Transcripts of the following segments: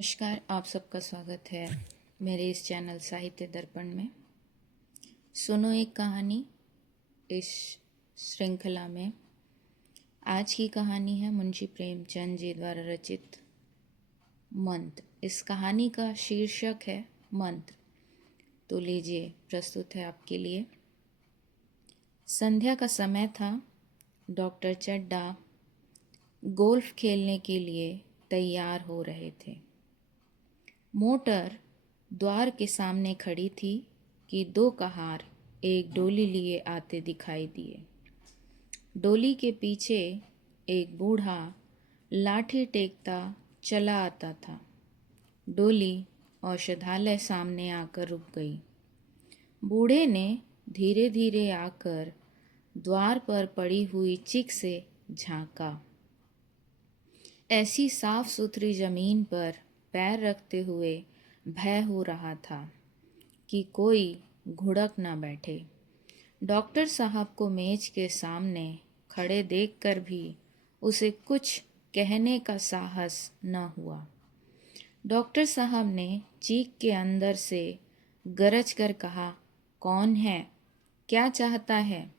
नमस्कार, आप सबका स्वागत है मेरे इस चैनल साहित्य दर्पण में। सुनो एक कहानी इस श्रृंखला में। आज की कहानी है मुंशी प्रेमचंद जी द्वारा रचित मंत्र। इस कहानी का शीर्षक है मंत्र। तो लीजिए, प्रस्तुत है आपके लिए। संध्या का समय था। डॉक्टर चड्ढा गोल्फ खेलने के लिए तैयार हो रहे थे। मोटर द्वार के सामने खड़ी थी कि दो कहार एक डोली लिए आते दिखाई दिए। डोली के पीछे एक बूढ़ा लाठी टेकता चला आता था। डोली औषधालय सामने आकर रुक गई। बूढ़े ने धीरे धीरे आकर द्वार पर पड़ी हुई चिक से झांका। ऐसी साफ सुथरी जमीन पर पैर रखते हुए भय हो रहा था कि कोई घुड़क न बैठे। डॉक्टर साहब को मेज के सामने खड़े देखकर भी उसे कुछ कहने का साहस न हुआ। डॉक्टर साहब ने चीख के अंदर से गरज कर कहा, कौन है? क्या चाहता है?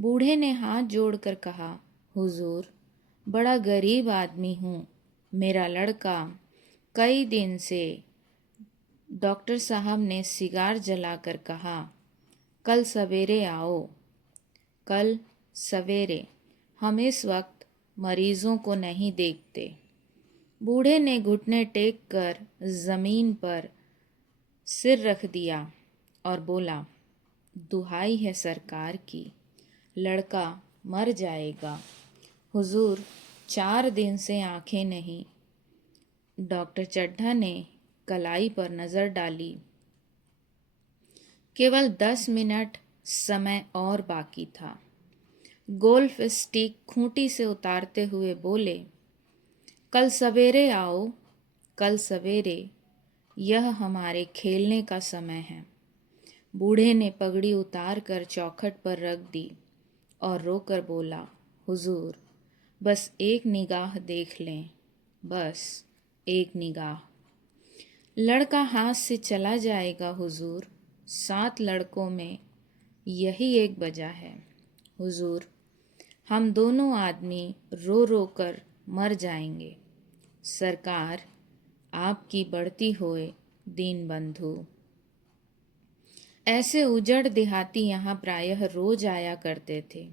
बूढ़े ने हाथ जोड़कर कहा, हुजूर, बड़ा गरीब आदमी हूँ। मेरा लड़का कई दिन से। डॉक्टर साहब ने सिगार जलाकर कहा, कल सवेरे आओ। कल सवेरे? हम इस वक्त मरीजों को नहीं देखते। बूढ़े ने घुटने टेक कर जमीन पर सिर रख दिया और बोला, दुहाई है सरकार की, लड़का मर जाएगा। हुजूर, 4 दिन से आंखें नहीं। डॉक्टर चड्ढा ने कलाई पर नजर डाली। केवल 10 मिनट समय और बाकी था। गोल्फ स्टिक खूंटी से उतारते हुए बोले, कल सवेरे आओ। कल सवेरे? यह हमारे खेलने का समय है। बूढ़े ने पगड़ी उतार कर चौखट पर रख दी और रोकर बोला, हुजूर, बस एक निगाह देख लें, बस एक निगाह। लड़का हाथ से चला जाएगा हुजूर। 7 लड़कों में यही एक वजह है। हुजूर, हम दोनों आदमी रो रो कर मर जाएंगे। सरकार आपकी बढ़ती होए दीन बंधु। ऐसे उजड़ देहाती यहाँ प्रायः रोज आया करते थे।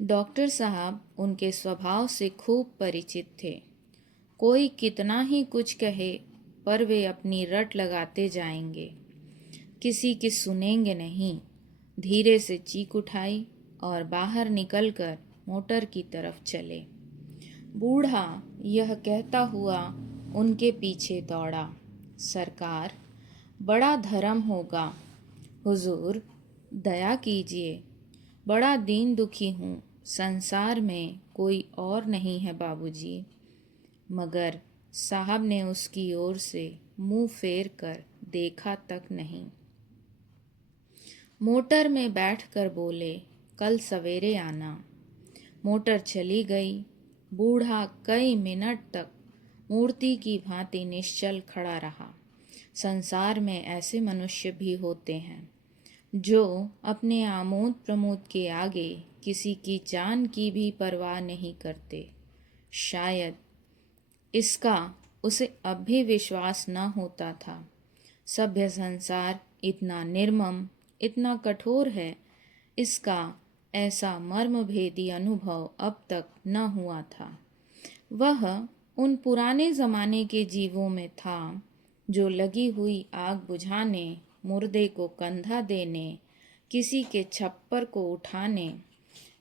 डॉक्टर साहब उनके स्वभाव से खूब परिचित थे। कोई कितना ही कुछ कहे पर वे अपनी रट लगाते जाएंगे, किसी की सुनेंगे नहीं। धीरे से चीख उठाई और बाहर निकलकर मोटर की तरफ चले। बूढ़ा यह कहता हुआ उनके पीछे दौड़ा, सरकार, बड़ा धर्म होगा। हुजूर, दया कीजिए, बड़ा दीन दुखी हूँ। संसार में कोई और नहीं है बाबूजी। मगर साहब ने उसकी ओर से मुंह फेर कर देखा तक नहीं। मोटर में बैठकर बोले, कल सवेरे आना। मोटर चली गई। बूढ़ा कई मिनट तक मूर्ति की भांति निश्चल खड़ा रहा। संसार में ऐसे मनुष्य भी होते हैं जो अपने आमोद प्रमोद के आगे किसी की जान की भी परवाह नहीं करते। शायद इसका उसे अब भी विश्वास न होता था। सभ्य संसार इतना निर्मम, इतना कठोर है, इसका ऐसा मर्मभेदी अनुभव अब तक न हुआ था। वह उन पुराने जमाने के जीवों में था जो लगी हुई आग बुझाने, मुर्दे को कंधा देने, किसी के छप्पर को उठाने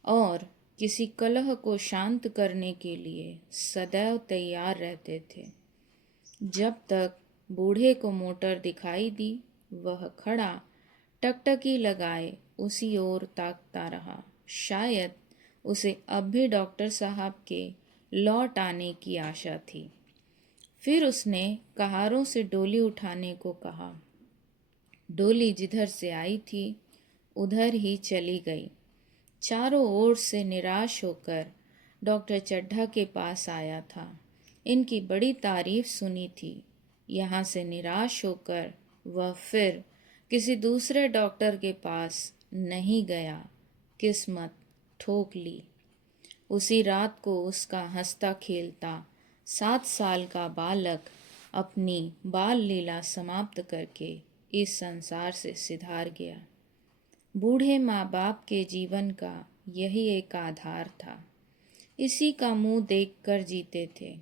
और किसी कलह को शांत करने के लिए सदैव तैयार रहते थे। जब तक बूढ़े को मोटर दिखाई दी, वह खड़ा टकटकी लगाए उसी ओर ताकता रहा। शायद उसे अब भी डॉक्टर साहब के लौट आने की आशा थी। फिर उसने कहारों से डोली उठाने को कहा। डोली जिधर से आई थी उधर ही चली गई। चारों ओर से निराश होकर डॉक्टर चड्ढा के पास आया था। इनकी बड़ी तारीफ सुनी थी। यहाँ से निराश होकर वह फिर किसी दूसरे डॉक्टर के पास नहीं गया। किस्मत ठोक ली। उसी रात को उसका हंसता खेलता 7 साल का बालक अपनी बाल लीला समाप्त करके इस संसार से सिधार गया। बूढ़े माँ बाप के जीवन का यही एक आधार था। इसी का मुंह देखकर जीते थे।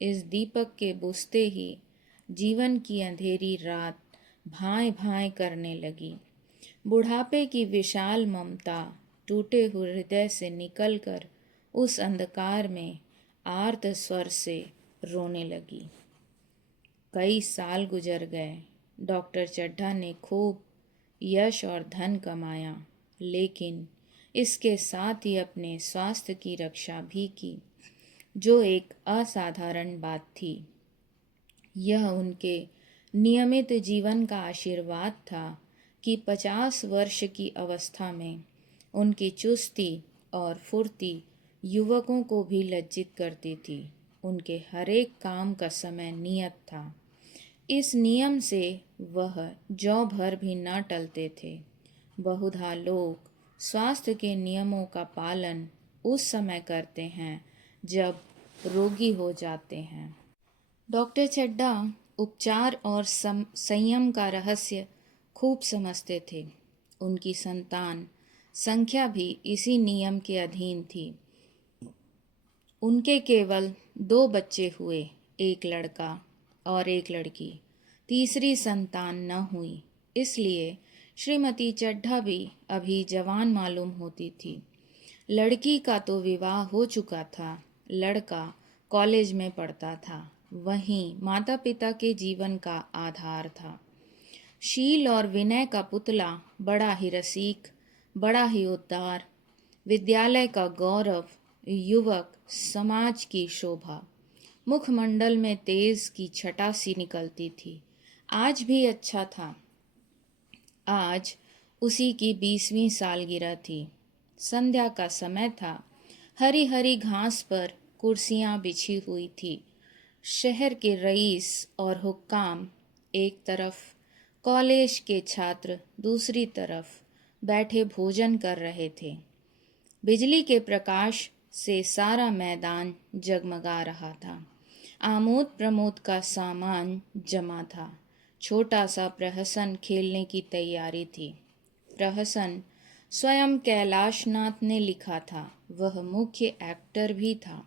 इस दीपक के बुझते ही जीवन की अंधेरी रात भाएं भाएं करने लगी। बुढ़ापे की विशाल ममता टूटे हुए हृदय से निकलकर उस अंधकार में आर्त स्वर से रोने लगी। कई साल गुजर गए। डॉक्टर चड्ढा ने खूब यश और धन कमाया, लेकिन इसके साथ ही अपने स्वास्थ्य की रक्षा भी की, जो एक असाधारण बात थी। यह उनके नियमित जीवन का आशीर्वाद था कि 50 वर्ष की अवस्था में उनकी चुस्ती और फुर्ती युवकों को भी लज्जित करती थी। उनके हरेक काम का समय नियत था। इस नियम से वह जौ भर भी न टलते थे। बहुधा लोग स्वास्थ्य के नियमों का पालन उस समय करते हैं जब रोगी हो जाते हैं। डॉक्टर चड्ढा उपचार और संयम का रहस्य खूब समझते थे। उनकी संतान संख्या भी इसी नियम के अधीन थी। उनके केवल 2 बच्चे हुए, एक लड़का और एक लड़की। तीसरी संतान न हुई, इसलिए श्रीमती चड्ढा भी अभी जवान मालूम होती थी। लड़की का तो विवाह हो चुका था, लड़का कॉलेज में पढ़ता था। वहीं माता पिता के जीवन का आधार था। शील और विनय का पुतला, बड़ा ही रसिक, बड़ा ही उदार, विद्यालय का गौरव, युवक, समाज की शोभा। मुखमंडल में तेज की छटा सी निकलती थी। आज भी अच्छा था। आज उसी की 20वीं सालगिरह थी। संध्या का समय था। हरी हरी घास पर कुर्सियां बिछी हुई थी। शहर के रईस और हुक्काम एक तरफ, कॉलेज के छात्र दूसरी तरफ बैठे भोजन कर रहे थे। बिजली के प्रकाश से सारा मैदान जगमगा रहा था। आमोद प्रमोद का सामान जमा था। छोटा सा प्रहसन खेलने की तैयारी थी। प्रहसन स्वयं कैलाशनाथ ने लिखा था। वह मुख्य एक्टर भी था।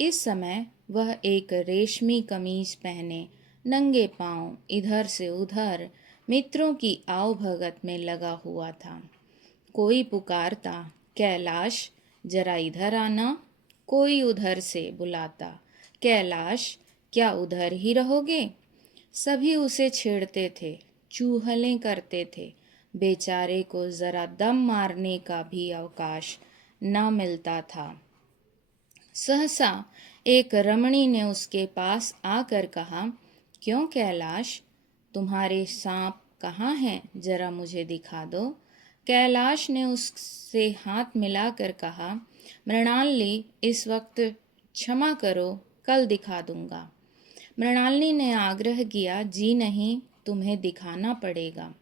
इस समय वह एक रेशमी कमीज पहने नंगे पांव इधर से उधर मित्रों की आवभगत में लगा हुआ था। कोई पुकारता, कैलाश जरा इधर आना। कोई उधर से बुलाता, कैलाश क्या उधर ही रहोगे। सभी उसे छेड़ते थे, चूहलें करते थे। बेचारे को जरा दम मारने का भी अवकाश न मिलता था। सहसा एक रमणी ने उसके पास आकर कहा, क्यों कैलाश, तुम्हारे सांप कहाँ हैं, जरा मुझे दिखा दो। कैलाश ने उससे हाथ मिलाकर कहा, मृणालिनी, इस वक्त क्षमा करो, कल दिखा दूंगा। मृणालिनी ने आग्रह किया, जी नहीं, तुम्हें दिखाना पड़ेगा।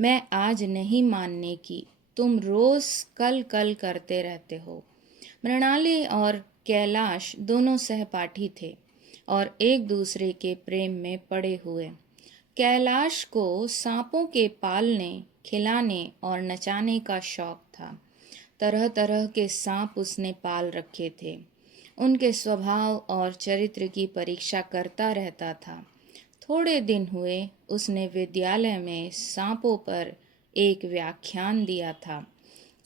मैं आज नहीं मानने की, तुम रोज कल कल करते रहते हो। मृणालिनी और कैलाश दोनों सहपाठी थे और एक दूसरे के प्रेम में पड़े हुए। कैलाश को सांपों के पालने, खिलाने और नचाने का शौक था। तरह तरह के सांप उसने पाल रखे थे। उनके स्वभाव और चरित्र की परीक्षा करता रहता था। थोड़े दिन हुए उसने विद्यालय में सांपों पर एक व्याख्यान दिया था।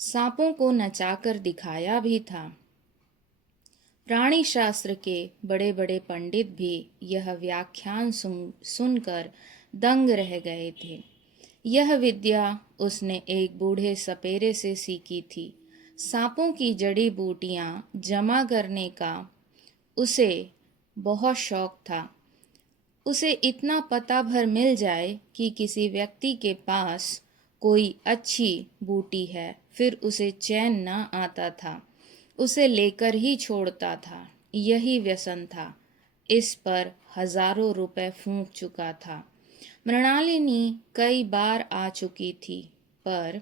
सांपों को नचाकर दिखाया भी था। प्राणी शास्त्र के बड़े बड़े पंडित भी यह व्याख्यान सुनकर दंग रह गए थे। यह विद्या उसने एक बूढ़े सपेरे से सीखी थी। सांपों की जड़ी बूटियां जमा करने का उसे बहुत शौक था। उसे इतना पता भर मिल जाए कि किसी व्यक्ति के पास कोई अच्छी बूटी है, फिर उसे चैन न आता था। उसे लेकर ही छोड़ता था। यही व्यसन था। इस पर हजारों रुपए फूंक चुका था। मृणालिनी कई बार आ चुकी थी, पर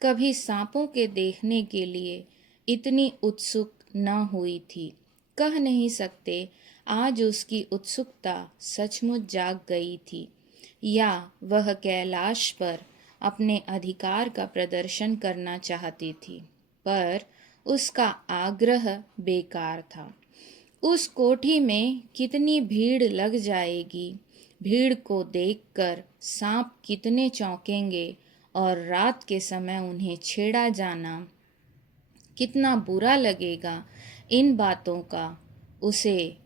कभी सांपों के देखने के लिए इतनी उत्सुक न हुई थी। कह नहीं सकते आज उसकी उत्सुकता सचमुच जाग गई थी, या वह कैलाश पर अपने अधिकार का प्रदर्शन करना चाहती थी, पर उसका आग्रह बेकार था। उस कोठी में कितनी भीड़ लग जाएगी, भीड़ को देखकर सांप कितने चौंकेंगे, और रात के समय उन्हें छेड़ा जाना कितना बुरा लगेगा, इन बातों का उसे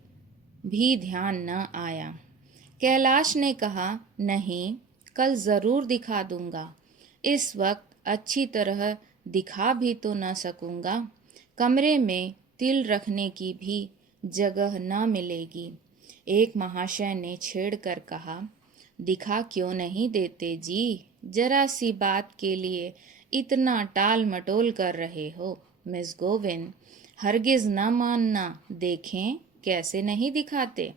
भी ध्यान न आया। कैलाश ने कहा, नहीं, कल जरूर दिखा दूंगा। इस वक्त अच्छी तरह दिखा भी तो न सकूंगा। कमरे में तिल रखने की भी जगह न मिलेगी। एक महाशय ने छेड़कर कहा, दिखा क्यों नहीं देते जी? जरा सी बात के लिए इतना टाल मटोल कर रहे हो। मिस गोविंद, हरगिज न मानना, देखें कैसे नहीं दिखाते।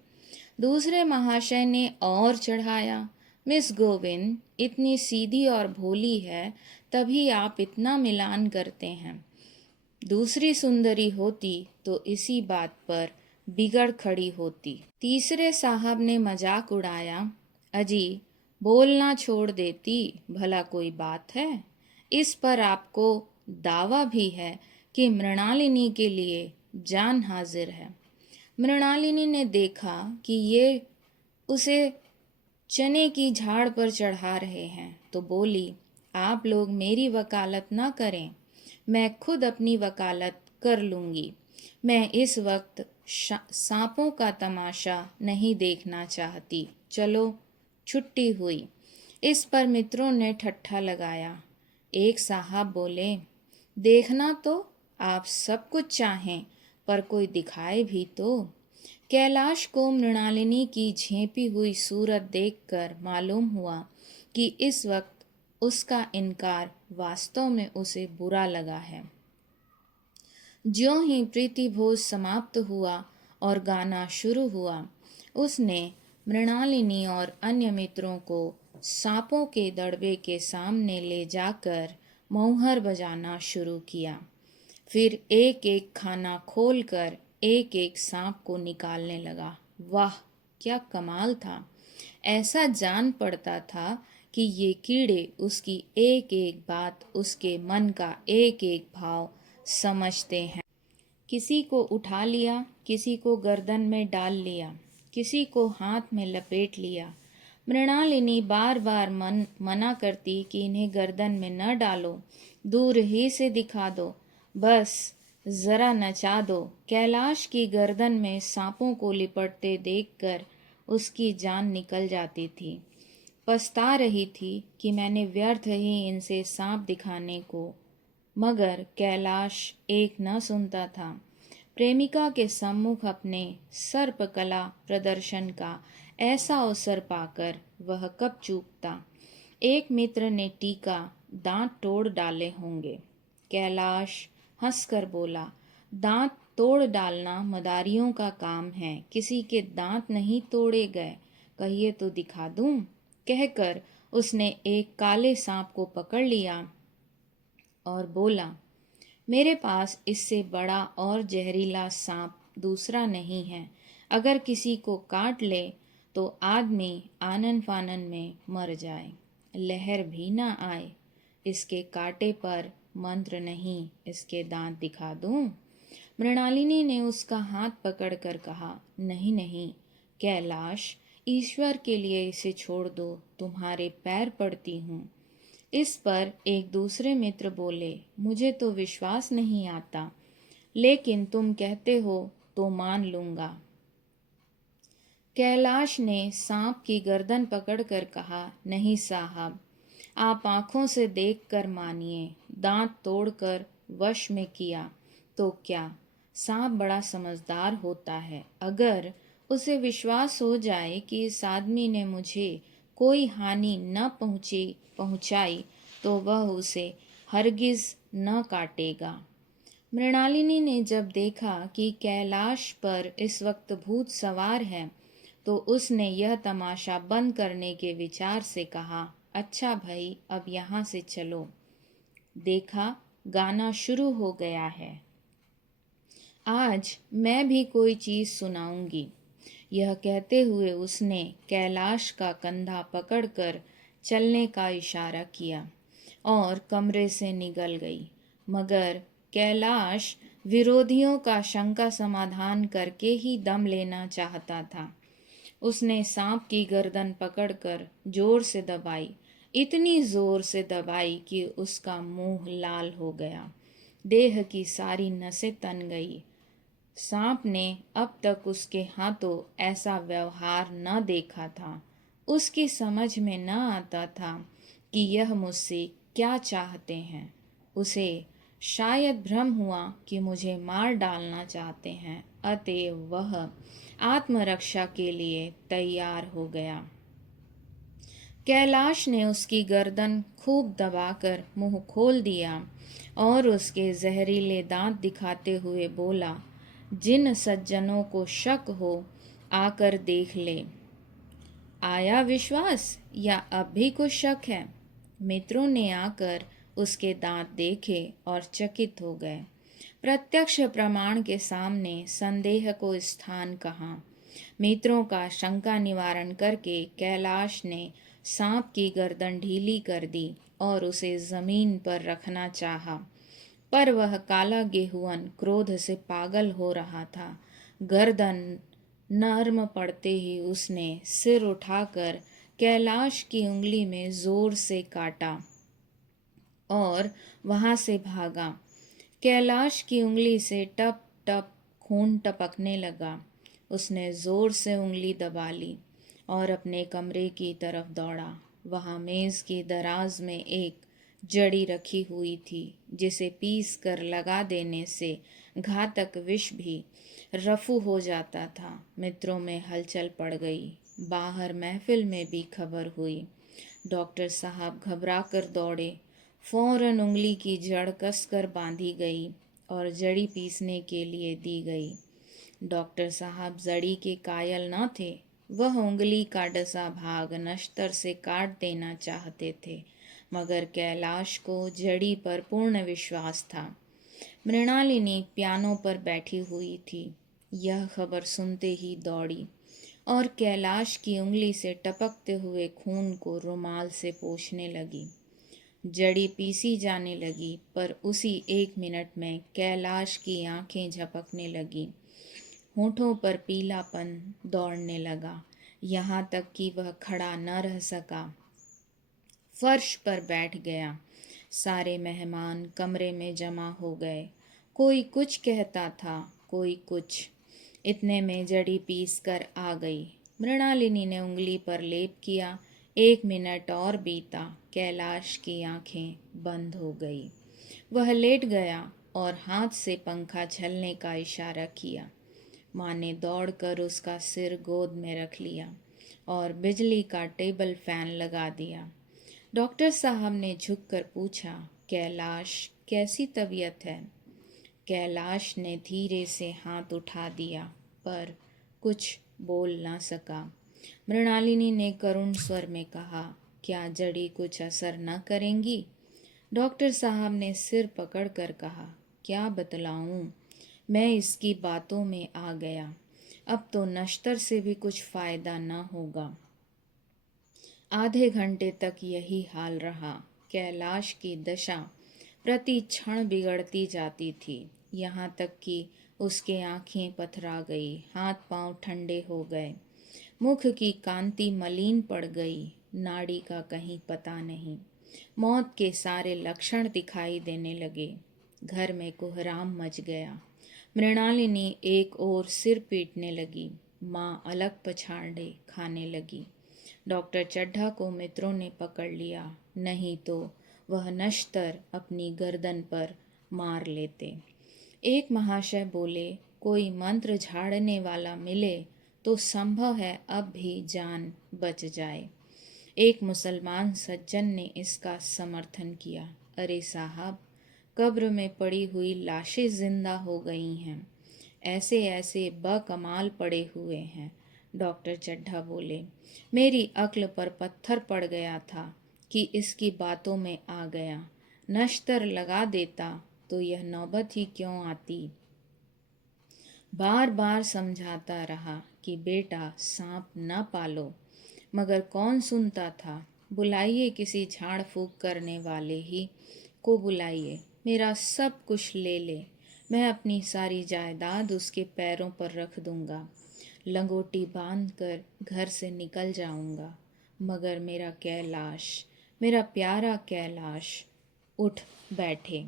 दूसरे महाशय ने और चढ़ाया, मिस गोविंद इतनी सीधी और भोली है, तभी आप इतना मिलान करते हैं। दूसरी सुंदरी होती तो इसी बात पर बिगड़ खड़ी होती। तीसरे साहब ने मजाक उड़ाया, अजी बोलना छोड़ देती, भला कोई बात है। इस पर आपको दावा भी है कि मृणालिनी के लिए जान हाजिर है। मृणालिनी ने देखा कि ये उसे चने की झाड़ पर चढ़ा रहे हैं, तो बोली, आप लोग मेरी वकालत ना करें, मैं खुद अपनी वकालत कर लूंगी। मैं इस वक्त सांपों का तमाशा नहीं देखना चाहती। चलो, छुट्टी हुई। इस पर मित्रों ने ठट्ठा लगाया। एक साहब बोले, देखना तो आप सब कुछ चाहें, पर कोई दिखाए भी तो। कैलाश को मृणालिनी की झेपी हुई सूरत देखकर मालूम हुआ कि इस वक्त उसका इनकार वास्तव में उसे बुरा लगा है। ज्यों ही प्रीति भोज समाप्त हुआ और गाना शुरू हुआ, उसने मृणालिनी और अन्य मित्रों को सांपों के दड़बे के सामने ले जाकर मौहर बजाना शुरू किया। फिर एक एक खाना खोलकर एक एक सांप को निकालने लगा। वाह, क्या कमाल था! ऐसा जान पड़ता था कि ये कीड़े उसकी एक एक बात, उसके मन का एक एक भाव समझते हैं। किसी को उठा लिया, किसी को गर्दन में डाल लिया, किसी को हाथ में लपेट लिया। मृणालिनी बार बार मना करती कि इन्हें गर्दन में न डालो, दूर ही से दिखा दो, बस जरा नचा दो। कैलाश की गर्दन में सांपों को लिपटते देखकर उसकी जान निकल जाती थी। पछता रही थी कि मैंने व्यर्थ ही इनसे सांप दिखाने को, मगर कैलाश एक न सुनता था। प्रेमिका के सम्मुख अपने सर्प कला प्रदर्शन का ऐसा अवसर पाकर वह कब चूकता। एक मित्र ने टीका, दांत तोड़ डाले होंगे। कैलाश हंसकर बोला, दांत तोड़ डालना मदारियों का काम है, किसी के दांत नहीं तोड़े गए, कहिए तो दिखा दूं। कहकर उसने एक काले सांप को पकड़ लिया और बोला, मेरे पास इससे बड़ा और जहरीला सांप दूसरा नहीं है। अगर किसी को काट ले तो आदमी आनन फानन में मर जाए, लहर भी ना आए। इसके कांटे पर मंत्र नहीं, इसके दांत दिखा दूं। मृणालिनी ने उसका हाथ पकड़कर कहा, नहीं नहीं कैलाश, ईश्वर के लिए इसे छोड़ दो, तुम्हारे पैर पड़ती हूँ। इस पर एक दूसरे मित्र बोले, मुझे तो विश्वास नहीं आता, लेकिन तुम कहते हो तो मान लूंगा। कैलाश ने सांप की गर्दन पकड़कर कहा, नहीं साहब, आप आंखों से देखकर मानिए, दांत तोड़कर वश में किया तो क्या, सांप बड़ा समझदार होता है। अगर उसे विश्वास हो जाए कि इस आदमी ने मुझे कोई हानि न पहुंचाई तो वह उसे हरगिज न काटेगा। मृणालिनी ने जब देखा कि कैलाश पर इस वक्त भूत सवार है तो उसने यह तमाशा बंद करने के विचार से कहा, अच्छा भाई, अब यहाँ से चलो। देखा, गाना शुरू हो गया है। आज मैं भी कोई चीज सुनाऊंगी। यह कहते हुए उसने कैलाश का कंधा पकड़कर चलने का इशारा किया और कमरे से निकल गई। मगर कैलाश विरोधियों का शंका समाधान करके ही दम लेना चाहता था। उसने सांप की गर्दन पकड़कर जोर से दबाई, इतनी जोर से दबाई कि उसका मुंह लाल हो गया, देह की सारी नसें तन गई। सांप ने अब तक उसके हाथों ऐसा व्यवहार न देखा था। उसकी समझ में न आता था कि यह मुझसे क्या चाहते हैं। उसे शायद भ्रम हुआ कि मुझे मार डालना चाहते हैं, अतएव वह आत्मरक्षा के लिए तैयार हो गया। कैलाश ने उसकी गर्दन खूब दबाकर मुंह खोल दिया और उसके जहरीले दांत दिखाते हुए बोला, जिन सज्जनों को शक हो आकर देख ले। आया विश्वास या अब भी कुछ शक है? मित्रों ने आकर उसके दांत देखे और चकित हो गए। प्रत्यक्ष प्रमाण के सामने संदेह को स्थान कहाँ। मित्रों का शंका निवारण करके कैलाश ने सांप की गर्दन ढीली कर दी और उसे जमीन पर रखना चाहा, पर वह काला गेहुअन क्रोध से पागल हो रहा था। गर्दन नर्म पड़ते ही उसने सिर उठाकर कैलाश की उंगली में जोर से काटा और वहां से भागा। कैलाश की उंगली से टप टप खून टपकने लगा। उसने जोर से उंगली दबा ली और अपने कमरे की तरफ दौड़ा। वहां मेज की दराज में एक जड़ी रखी हुई थी, जिसे पीस कर लगा देने से घातक विष भी रफू हो जाता था। मित्रों में हलचल पड़ गई। बाहर महफिल में भी खबर हुई। डॉक्टर साहब घबरा कर दौड़े। फौरन उंगली की जड़ कसकर बांधी गई और जड़ी पीसने के लिए दी गई। डॉक्टर साहब जड़ी के कायल न थे। वह उंगली का डसा भाग नश्तर से काट देना चाहते थे, मगर कैलाश को जड़ी पर पूर्ण विश्वास था। मृणालिनी पियानो पर बैठी हुई थी। यह खबर सुनते ही दौड़ी और कैलाश की उंगली से टपकते हुए खून को रुमाल से पोंछने लगी। जड़ी पीसी जाने लगी, पर उसी 1 मिनट में कैलाश की आंखें झपकने लगी। होठों पर पीलापन दौड़ने लगा, यहाँ तक कि वह खड़ा न रह सका, फर्श पर बैठ गया। सारे मेहमान कमरे में जमा हो गए। कोई कुछ कहता था, कोई कुछ। इतने में जड़ी पीस कर आ गई। मृणालिनी ने उंगली पर लेप किया। 1 मिनट और बीता। कैलाश की आंखें बंद हो गई। वह लेट गया और हाथ से पंखा झलने का इशारा किया। माँ ने दौड़कर उसका सिर गोद में रख लिया और बिजली का टेबल फैन लगा दिया। डॉक्टर साहब ने झुककर पूछा, कैलाश, कैसी तबीयत है? कैलाश ने धीरे से हाथ उठा दिया, पर कुछ बोल ना सका। मृणालिनी ने करुण स्वर में कहा, क्या जड़ी कुछ असर न करेंगी? डॉक्टर साहब ने सिर पकड़कर कहा, क्या बतलाऊं? मैं इसकी बातों में आ गया। अब तो नश्तर से भी कुछ फायदा न होगा। आधे घंटे तक यही हाल रहा। कैलाश की दशा प्रति क्षण बिगड़ती जाती थी, यहाँ तक कि उसके आंखें पथरा गई, हाथ पांव ठंडे हो गए, मुख की कांति मलिन पड़ गई, नाड़ी का कहीं पता नहीं। मौत के सारे लक्षण दिखाई देने लगे। घर में कोहराम मच गया। मृणालिनी एक ओर सिर पीटने लगी। माँ अलग पछाड़े खाने लगी। डॉक्टर चड्ढा को मित्रों ने पकड़ लिया, नहीं तो वह नश्तर अपनी गर्दन पर मार लेते। एक महाशय बोले, कोई मंत्र झाड़ने वाला मिले तो संभव है अब भी जान बच जाए। एक मुसलमान सज्जन ने इसका समर्थन किया। अरे साहब, कब्र में पड़ी हुई लाशें जिंदा हो गई हैं। ऐसे ऐसे बकमाल पड़े हुए हैं। डॉक्टर चड्ढा बोले, मेरी अक्ल पर पत्थर पड़ गया था कि इसकी बातों में आ गया। नश्तर लगा देता तो यह नौबत ही क्यों आती। बार बार समझाता रहा कि बेटा सांप न पालो, मगर कौन सुनता था। बुलाइए किसी झाड़ फूक करने वाले ही को बुलाइए, मेरा सब कुछ ले ले, मैं अपनी सारी जायदाद उसके पैरों पर रख दूंगा, लंगोटी बांध कर घर से निकल जाऊंगा। मगर मेरा कैलाश, मेरा प्यारा कैलाश उठ बैठे।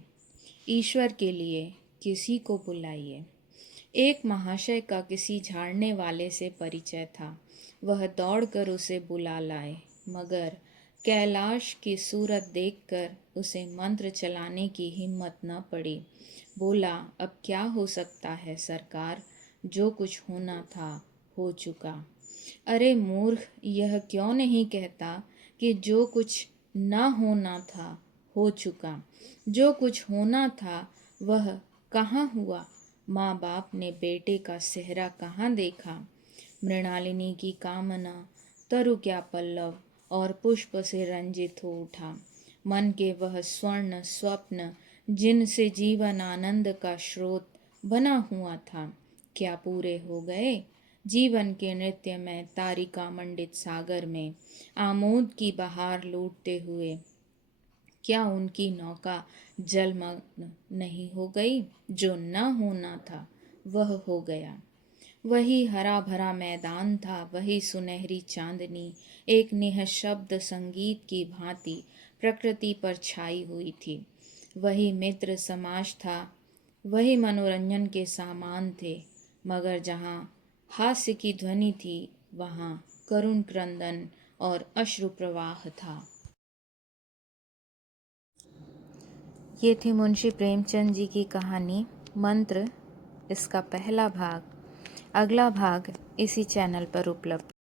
ईश्वर के लिए किसी को बुलाइए। एक महाशय का किसी झाड़ने वाले से परिचय था। वह दौड़कर उसे बुला लाए, मगर कैलाश की सूरत देखकर उसे मंत्र चलाने की हिम्मत न पड़ी। बोला, अब क्या हो सकता है सरकार, जो कुछ होना था हो चुका। अरे मूर्ख, यह क्यों नहीं कहता कि जो कुछ न होना था हो चुका। जो कुछ होना था वह कहाँ हुआ। माँ बाप ने बेटे का सेहरा कहाँ देखा। मृणालिनी की कामना तरु क्या पल्लव और पुष्प से रंजित हो उठा। मन के वह स्वर्ण स्वप्न जिनसे जीवन आनंद का स्रोत बना हुआ था, क्या पूरे हो गए। जीवन के नृत्य में तारिका मंडित सागर में आमोद की बहार लूटते हुए क्या उनकी नौका जलमग्न नहीं हो गई। जो न होना था वह हो गया। वही हरा भरा मैदान था, वही सुनहरी चांदनी एक निःशब्द संगीत की भांति प्रकृति पर छाई हुई थी। वही मित्र समाज था, वही मनोरंजन के सामान थे, मगर जहाँ हास्य की ध्वनि थी वहाँ करुण क्रंदन और अश्रु प्रवाह था। ये थी मुंशी प्रेमचंद जी की कहानी मंत्र, इसका पहला भाग। अगला भाग इसी चैनल पर उपलब्ध